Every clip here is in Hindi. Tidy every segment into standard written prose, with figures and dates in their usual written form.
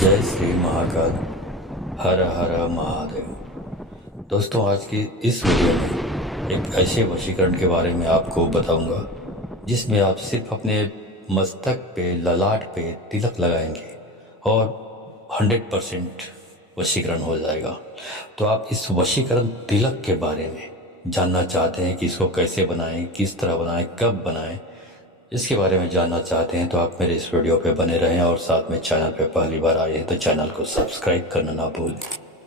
जय श्री महाकाल। हर हर महादेव। दोस्तों, आज की इस वीडियो में एक ऐसे वशीकरण के बारे में आपको बताऊंगा जिसमें आप सिर्फ अपने मस्तक पे, ललाट पे तिलक लगाएंगे और 100% वशीकरण हो जाएगा। तो आप इस वशीकरण तिलक के बारे में जानना चाहते हैं कि इसको कैसे बनाएं, किस तरह बनाएं, कब बनाएं, इसके बारे में जानना चाहते हैं तो आप मेरे इस वीडियो पे बने रहें और साथ में चैनल पे पहली बार आए हैं तो चैनल को सब्सक्राइब करना ना भूलें।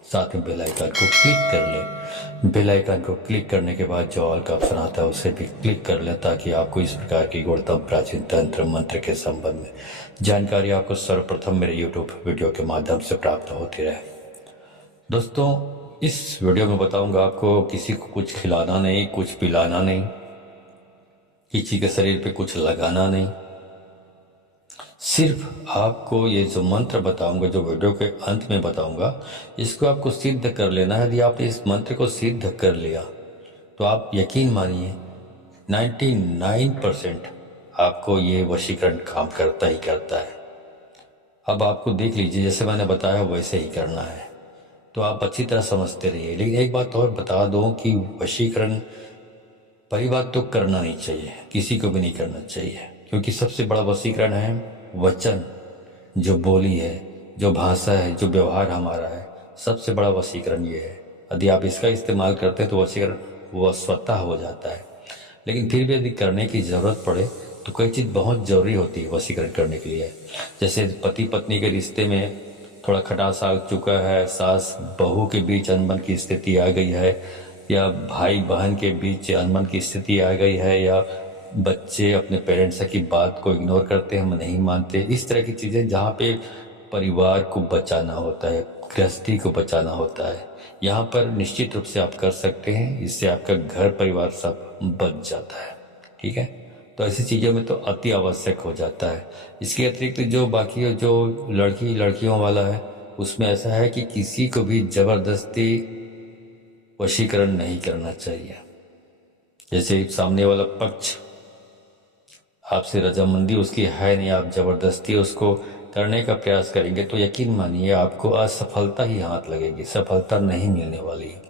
साथ में बेल आइकन को क्लिक कर लें। बेल आइकन को क्लिक करने के बाद जो ऑल का ऑप्शन आता है उसे भी क्लिक कर लें ताकि आपको इस प्रकार की गुणतम प्राचीन तंत्र मंत्र के संबंध में जानकारी आपको सर्वप्रथम मेरे यूट्यूब वीडियो के माध्यम से प्राप्त होती रहे। दोस्तों, इस वीडियो में बताऊंगा आपको किसी को कुछ खिलाना नहीं, कुछ पिलाना नहीं, किसी के शरीर पे कुछ लगाना नहीं। सिर्फ आपको ये जो मंत्र बताऊंगा, जो वीडियो के अंत में बताऊंगा, इसको आपको सिद्ध कर लेना है। यदि आपने इस मंत्र को सिद्ध कर लिया तो आप यकीन मानिए 99% आपको ये वशीकरण काम करता ही करता है। अब आपको देख लीजिए, जैसे मैंने बताया वैसे ही करना है तो आप अच्छी तरह समझते रहिए। लेकिन एक बात और बता दूं कि वशीकरण पहली बात तो करना नहीं चाहिए, किसी को भी नहीं करना चाहिए, क्योंकि सबसे बड़ा वशीकरण है वचन, जो बोली है, जो भाषा है, जो व्यवहार हमारा है, सबसे बड़ा वशीकरण ये है। यदि आप इसका इस्तेमाल करते हैं तो वशीकरण वो स्वतः हो जाता है। लेकिन फिर भी यदि करने की ज़रूरत पड़े तो कोई चीज़ बहुत ज़रूरी होती है वशीकरण करने के लिए। जैसे पति पत्नी के रिश्ते में थोड़ा खटास आ चुका है, सास बहू के बीच अनबन की स्थिति आ गई है, या भाई बहन के बीच अनबन की स्थिति आ गई है, या बच्चे अपने पेरेंट्स की बात को इग्नोर करते हैं, हम नहीं मानते, इस तरह की चीज़ें जहाँ पे परिवार को बचाना होता है, गृहस्थी को बचाना होता है, यहाँ पर निश्चित रूप से आप कर सकते हैं। इससे आपका घर परिवार सब बच जाता है। ठीक है, तो ऐसी चीज़ों में तो अति आवश्यक हो जाता है। इसके अतिरिक्त जो बाकी जो लड़कियों वाला है उसमें ऐसा है कि किसी को भी ज़बरदस्ती वशीकरण नहीं करना चाहिए। जैसे सामने वाला पक्ष आपसे रजामंदी उसकी है नहीं, आप जबरदस्ती उसको करने का प्रयास करेंगे तो यकीन मानिए आपको असफलता ही हाथ लगेगी, सफलता नहीं मिलने वाली है,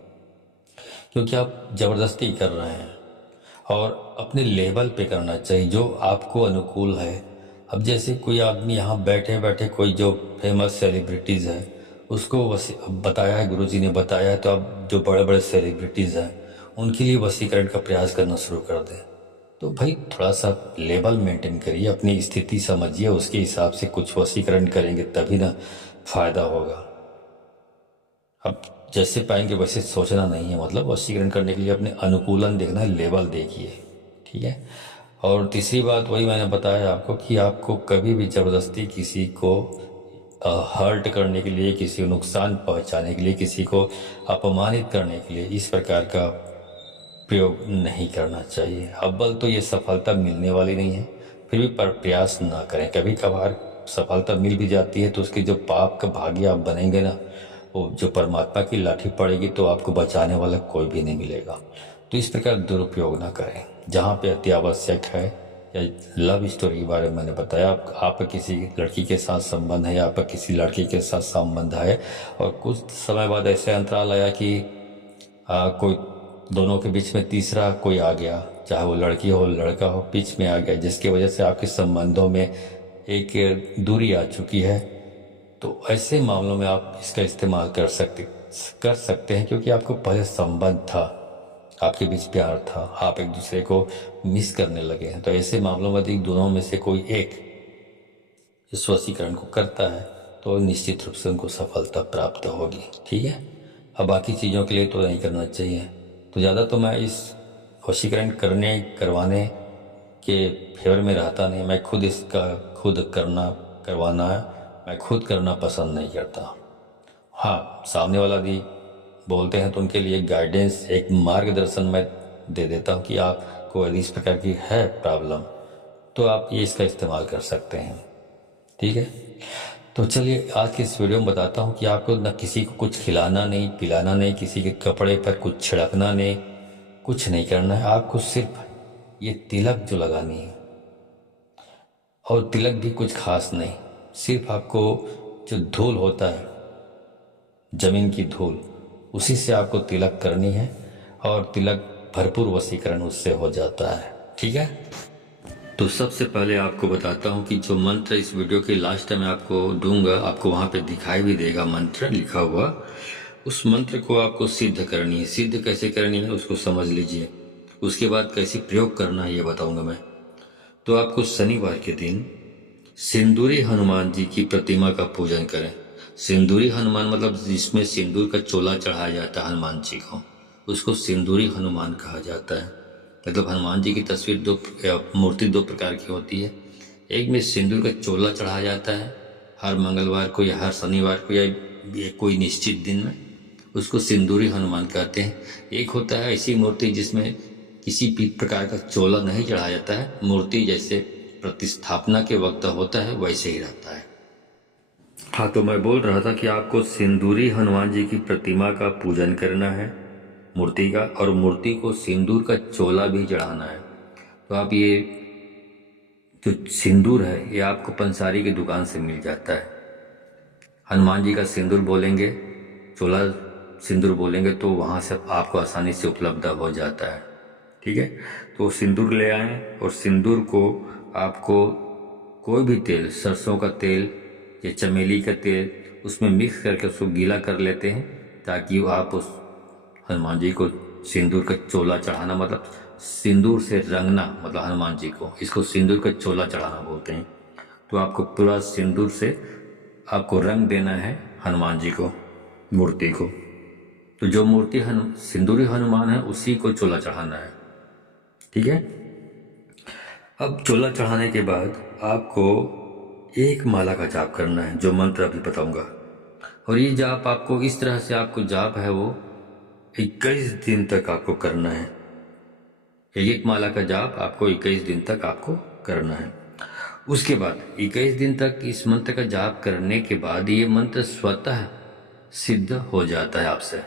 क्योंकि आप जबरदस्ती कर रहे हैं। और अपने लेवल पे करना चाहिए जो आपको अनुकूल है। अब जैसे कोई आदमी यहाँ बैठे बैठे कोई जो फेमस सेलिब्रिटीज़ है उसको बताया है, गुरुजी ने बताया है, तो अब जो बड़े बड़े सेलिब्रिटीज़ हैं उनके लिए वशीकरण का प्रयास करना शुरू कर दें। तो भाई थोड़ा सा लेवल मेंटेन करिए, अपनी स्थिति समझिए, उसके हिसाब से कुछ वशीकरण करेंगे तभी ना फायदा होगा। अब जैसे पाएंगे वैसे सोचना नहीं है, मतलब वशीकरण करने के लिए अपने अनुकूलन देखना है, लेवल देखिए। ठीक है, और तीसरी बात वही मैंने बताया आपको कि आपको कभी भी ज़बरदस्ती किसी को हर्ट करने के लिए, किसी को नुकसान पहुंचाने के लिए, किसी को अपमानित करने के लिए इस प्रकार का प्रयोग नहीं करना चाहिए। अव्वल तो ये सफलता मिलने वाली नहीं है, फिर भी प्रयास ना करें। कभी कभार सफलता मिल भी जाती है तो उसके जो पाप का भागी आप बनेंगे ना, वो जो परमात्मा की लाठी पड़ेगी तो आपको बचाने वाला कोई भी नहीं मिलेगा। तो इस प्रकार दुरुपयोग ना करें। जहाँ पे अति आवश्यक है, या लव स्टोरी के बारे में मैंने बताया, आपका किसी लड़की के साथ संबंध है या आपका किसी लड़की के साथ संबंध है और कुछ समय बाद ऐसे अंतराल आया कि कोई दोनों के बीच में तीसरा कोई आ गया, चाहे वो लड़की हो लड़का हो, बीच में आ गया, जिसकी वजह से आपके संबंधों में एक दूरी आ चुकी है, तो ऐसे मामलों में आप इसका इस्तेमाल कर सकते हैं, क्योंकि आपको पहले संबंध था, आपके बीच प्यार था, आप एक दूसरे को मिस करने लगे हैं। तो ऐसे मामलों में यदि दोनों में से कोई एक इस वशीकरण को करता है तो निश्चित रूप से उनको सफलता प्राप्त होगी। ठीक है, अब बाकी चीज़ों के लिए तो नहीं करना चाहिए। तो ज़्यादा तो मैं इस वशीकरण करवाने के फेवर में रहता नहीं। मैं खुद इसका करवाना है, मैं खुद करना पसंद नहीं करता। हाँ, सामने वाला भी बोलते हैं तो उनके लिए गाइडेंस, एक मार्गदर्शन मैं दे देता हूँ कि आपको यदि इस प्रकार की है प्रॉब्लम तो आप ये इसका इस्तेमाल कर सकते हैं। ठीक है, तो चलिए आज की इस वीडियो में बताता हूँ कि आपको न किसी को कुछ खिलाना नहीं, पिलाना नहीं, किसी के कपड़े पर कुछ छिड़कना नहीं, कुछ नहीं करना है। आपको सिर्फ ये तिलक जो लगानी है, और तिलक भी कुछ खास नहीं, सिर्फ आपको जो धूल होता है, जमीन की धूल, उसी से आपको तिलक करनी है और तिलक भरपूर वशीकरण उससे हो जाता है। ठीक है, तो सबसे पहले आपको बताता हूँ कि जो मंत्र इस वीडियो के लास्ट में आपको दूंगा, आपको वहाँ पे दिखाई भी देगा मंत्र लिखा हुआ। उस मंत्र को आपको सिद्ध करनी है। सिद्ध कैसे करनी है उसको समझ लीजिए, उसके बाद कैसे प्रयोग करना है ये बताऊंगा मैं। तो आपको शनिवार के दिन सिंदूरी हनुमान जी की प्रतिमा का पूजन करें। सिंदूरी हनुमान मतलब जिसमें सिंदूर का चोला चढ़ाया जाता है हनुमान जी को, उसको सिंदूरी हनुमान कहा जाता है। मतलब हनुमान जी की तस्वीर मूर्ति दो प्रकार की होती है। एक में सिंदूर का चोला चढ़ाया जाता है हर मंगलवार को या हर शनिवार को या कोई निश्चित दिन में, उसको सिंदूरी हनुमान कहते हैं। एक होता है ऐसी मूर्ति जिसमें किसी भी प्रकार का चोला नहीं चढ़ाया जाता है, मूर्ति जैसे प्रतिस्थापना के वक्त होता है वैसे ही रहता है। हाँ, तो मैं बोल रहा था कि आपको सिंदूरी हनुमान जी की प्रतिमा का पूजन करना है, मूर्ति का, और मूर्ति को सिंदूर का चोला भी चढ़ाना है। तो आप ये जो सिंदूर है ये आपको पंसारी की दुकान से मिल जाता है। हनुमान जी का सिंदूर बोलेंगे, चोला सिंदूर बोलेंगे तो वहाँ से आपको आसानी से उपलब्ध हो जाता है। ठीक है, तो सिंदूर ले आएं और सिंदूर को आपको कोई भी तेल, सरसों का तेल या चमेली का तेल, उसमें मिक्स करके उसको गीला कर लेते हैं ताकि आप उस हनुमान जी को सिंदूर का चोला चढ़ाना, मतलब सिंदूर से रंगना, मतलब हनुमान जी को, इसको सिंदूर का चोला चढ़ाना बोलते हैं। तो आपको पूरा सिंदूर से आपको रंग देना है हनुमान जी को, मूर्ति को। तो जो मूर्ति सिंदूरी हनुमान है उसी को चोला चढ़ाना है। ठीक है, अब चोला चढ़ाने के बाद आपको एक माला का जाप करना है, जो मंत्र अभी बताऊंगा। और ये जाप आपको इस तरह से, आपको जाप है वो 21 दिन तक आपको करना है। एक माला का जाप आपको 21 दिन तक आपको करना है। उसके बाद 21 दिन तक इस मंत्र का जाप करने के बाद ये मंत्र स्वतः सिद्ध हो जाता है आपसे।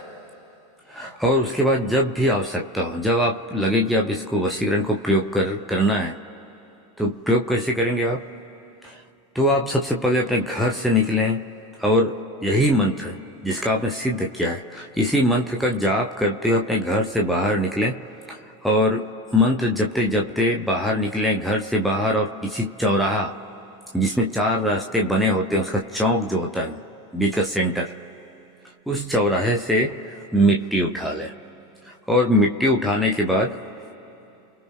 और उसके बाद जब भी आवश्यकता हो, जब आप लगे कि आप इसको वशीकरण को प्रयोग करना है, तो प्रयोग कैसे करेंगे आप? तो आप सबसे पहले अपने घर से निकलें और यही मंत्र जिसका आपने सिद्ध किया है, इसी मंत्र का जाप करते हुए अपने घर से बाहर निकलें और मंत्र जपते जपते बाहर निकलें घर से बाहर, और किसी चौराहा जिसमें 4 रास्ते बने होते हैं, उसका चौक जो होता है बीच का सेंटर, उस चौराहे से मिट्टी उठा लें। और मिट्टी उठाने के बाद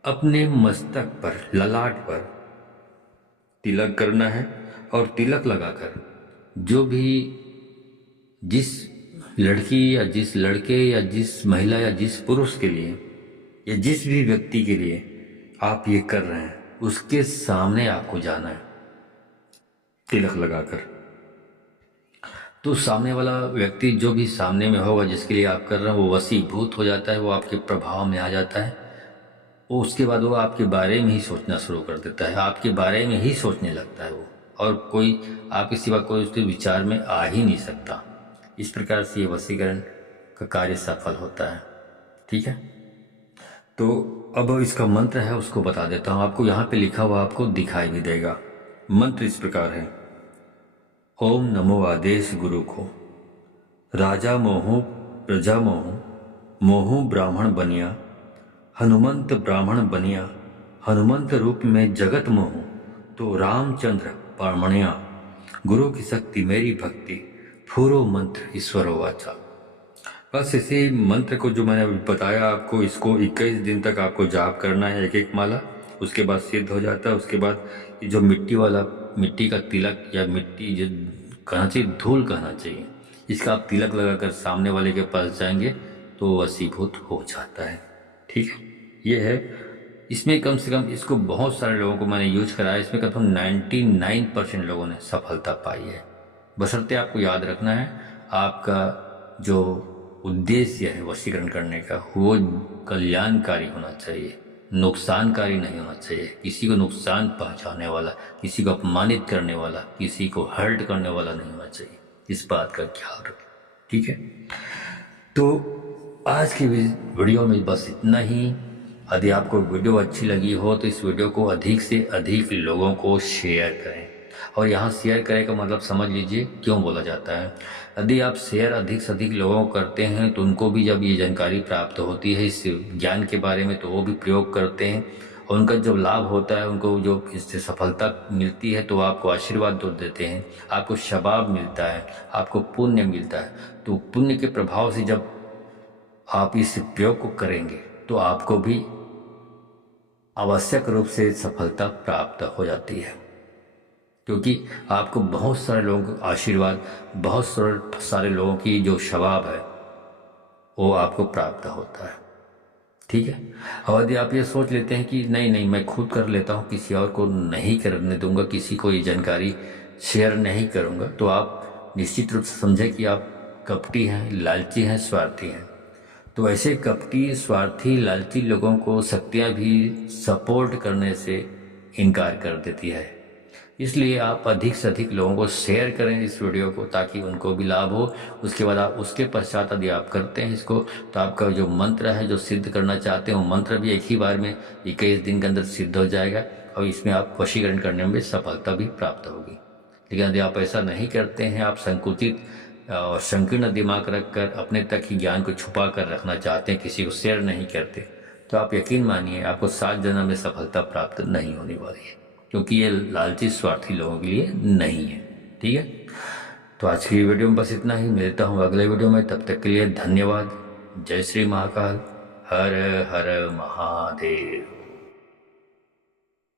अपने मस्तक पर, ललाट पर तिलक करना है। और तिलक लगाकर जो भी, जिस लड़की या जिस लड़के या जिस महिला या जिस पुरुष के लिए या जिस भी व्यक्ति के लिए आप ये कर रहे हैं, उसके सामने आपको जाना है तिलक लगाकर। तो सामने वाला व्यक्ति जो भी सामने में होगा जिसके लिए आप कर रहे हैं, वो वशीभूत हो जाता है, वो आपके प्रभाव में आ जाता है। वो उसके बाद वो आपके बारे में ही सोचना शुरू कर देता है, आपके बारे में ही सोचने लगता है वो, और कोई आपके सिवा कोई उसके विचार में आ ही नहीं सकता। इस प्रकार से ये वशीकरण का कार्य सफल होता है। ठीक है, तो अब इसका मंत्र है उसको बता देता हूँ आपको। यहाँ पे लिखा हुआ आपको दिखाई भी देगा। मंत्र इस प्रकार है, ओम नमो आदेश गुरु को, राजा मोहू प्रजा मोहू, मोहू ब्राह्मण बनिया, हनुमंत ब्राह्मण बनिया, हनुमंत रूप में जगत मोहू, तो रामचंद्र पामणिया, गुरु की शक्ति मेरी भक्ति, फूरो मंत्र ईश्वरो वाचा। बस इसी मंत्र को जो मैंने अभी बताया आपको, इसको 21 दिन तक आपको जाप करना है, एक एक माला। उसके बाद सिद्ध हो जाता है। उसके बाद जो मिट्टी का तिलक, या मिट्टी जो कहना चाहिए, धूल कहना चाहिए, इसका आप तिलक लगाकर सामने वाले के पास जाएंगे तो वशीभूत हो जाता है। ठीक है, ये है। इसमें कम से कम इसको बहुत सारे लोगों को मैंने यूज कराया, इसमें कम से कम 99% लोगों ने सफलता पाई है। बशर्ते आपको याद रखना है, आपका जो उद्देश्य है वशीकरण करने का, वो कल्याणकारी होना चाहिए, नुकसानकारी नहीं होना चाहिए। किसी को नुकसान पहुंचाने वाला, किसी को अपमानित करने वाला, किसी को हर्ट करने वाला नहीं होना चाहिए। इस बात का ख्याल रखें। ठीक है, तो आज की वीडियो में बस इतना ही। यदि आपको वीडियो अच्छी लगी हो तो इस वीडियो को अधिक से अधिक लोगों को शेयर करें। और यहाँ शेयर करें का मतलब समझ लीजिए क्यों बोला जाता है। यदि आप शेयर अधिक से अधिक लोगों को करते हैं तो उनको भी जब ये जानकारी प्राप्त होती है इस ज्ञान के बारे में, तो वो भी प्रयोग करते हैं और उनका जो लाभ होता है, उनको जो इससे सफलता मिलती है, तो आपको आशीर्वाद दो देते हैं, आपको शबाब मिलता है, आपको पुण्य मिलता है। तो पुण्य के प्रभाव से जब आप इस प्रयोग को करेंगे तो आपको भी आवश्यक रूप से सफलता प्राप्त हो जाती है, क्योंकि आपको बहुत सारे लोगों का आशीर्वाद, बहुत सारे लोगों की जो शबाब है वो आपको प्राप्त होता है। ठीक है। और यदि आप ये सोच लेते हैं कि नहीं नहीं मैं खुद कर लेता हूँ, किसी और को नहीं करने दूंगा, किसी को ये जानकारी शेयर नहीं करूँगा, तो आप निश्चित रूप से समझें कि आप कपटी हैं, लालची हैं, स्वार्थी हैं। तो ऐसे कपटी, स्वार्थी, लालची लोगों को शक्तियाँ भी सपोर्ट करने से इनकार कर देती है। इसलिए आप अधिक से अधिक लोगों को शेयर करें इस वीडियो को, ताकि उनको भी लाभ हो। उसके बाद आप उसके पश्चात यदि आप करते हैं इसको, तो आपका जो मंत्र है, जो सिद्ध करना चाहते हैं, वो मंत्र भी एक ही बार में 21 दिन के अंदर सिद्ध हो जाएगा और इसमें आप वशीकरण करने में सफलता भी प्राप्त होगी। लेकिन यदि आप ऐसा नहीं करते हैं, आप संकुचित और संकीर्ण दिमाग रखकर अपने तक ही ज्ञान को छुपा कर रखना चाहते हैं, किसी को शेयर नहीं करते, तो आप यकीन मानिए आपको 7 जन्म में सफलता प्राप्त नहीं होने वाली है, क्योंकि ये लालची स्वार्थी लोगों के लिए नहीं है। ठीक है। तो आज की वीडियो में बस इतना ही, मिलता हूँ अगले वीडियो में। तब तक के लिए धन्यवाद। जय श्री महाकाल। हर हर महादेव।